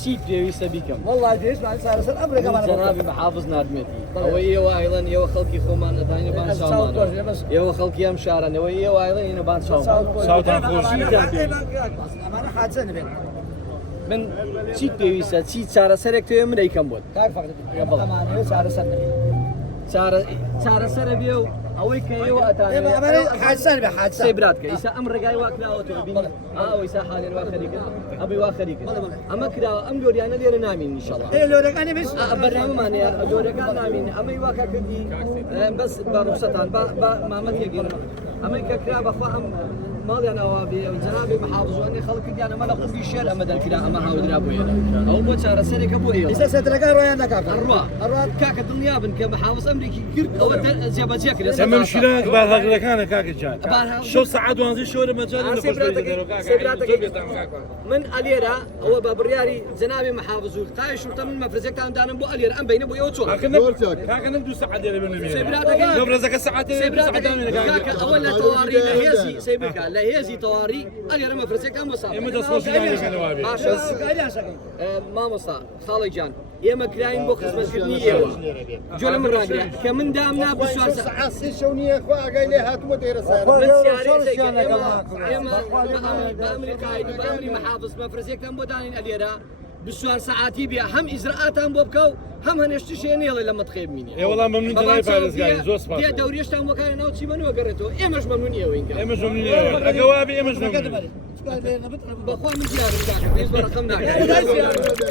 چی پێویستە بیکەم والله دێش سەر ئەمریکا جەنابی محافظ نادمێتی ئەوەی ئێوە ئایڵەن ئێوە خەڵکی خۆمان دەتوانین بان چاومان ئێوە خەڵکی ئەم شارەن ئەوەی ئێوە ئایڵەن ئێنە بان چاومان ساوتان خۆش ئەمانە حاجە نبێت من چی پێویستە چی چارەسەرێک توێ من ئەیکەم بۆت کاک فەقط ئەمانە چارەسەر نبێت چارەسەرە بێ و ئەوەی کە ئێوە ئەمانە حاجە نبێت حاجە سێبراتکە ئیسا ئەم ڕێگای وا کراوەتەوە بینی ئەوە ئیسا حالێن وا خەریکە ئەبێ وا خەریکە ئەمە کراوە ئەم جۆریانە لێرە نامین ئینشاءڵڵا لۆرەکانی بس بەرنامەمانەیە جۆرەکان نامین ئەمەی واکە کردی بەس بە ڕوخسەتان بە مامەت یەگەێنەوە ئەمەی کە کرا بەخوا ئەم ماڵیان ئەوا بێ و جەنابی محافظوانی خەڵکی دیانە مەلە قوفی شێر ئەمە دەرکرا ئەمە هاودرا بۆ ئێرە ئەو بۆ چارەسەرێکە بۆ ئێوە ئێستا سێترەکە ڕۆیان نەکات ئەڕوا کاکە دڵنیابن کە محافظ ئەمریکی کرد ئەوە جێبەجێ کرد ئەمە شیران بارهەقلەکانە کاکەجان شەو سەعات دوانزەی شۆرە مەجاڵ من ئەلێرە ئەوە بە بڕیاری جەنابی محافظ و قای شورتە من مەفرزەکان دانم بۆ ئەلێرە ئەم بینە بۆ ئێوە چۆن کاکەنم 2 سەعات لێرە سێبراتەکە ڕێزەکە سەعاتێ کاکە ئەوە لە تەواڕی لە هێزی سێبرکە لە هێزی تەواڕی ئەلێرە مەفرزەکان بۆ ساڵ ئێمە دەستخۆشیەوە باشە مامۆستا خاڵی جان ئێمە کراین بۆ خزمەتکردنی ئێوە جۆ لە من ڕاگرێ کە من دامنا بسوار ساعات 3 شەو نییە خوا ئاگای لێ هاتووە دێرە سەر ئێمە بەئەمریکای بەئەمری محافظ مەفرزێکتان بۆ دانین ئەلێرە بسوار ساعاتی بێ هەم ئیزرعاتان بۆ بکە و هەم هەنێشتیشێ نێڵێ لە مەتخێب مینێ وەڵام مەمنون جەنابی پارێزگاری زۆر سپاس دەوریشتان بۆکارە ناو چیمەنەوە گەڕێتەوە ئێمەش مەمنون ئێوەین ئێمەش مەمنون ئەگە وابێ ئێمەش مەمنون بەخوا من دیارم کاکە پێش بە ڕقم ناکات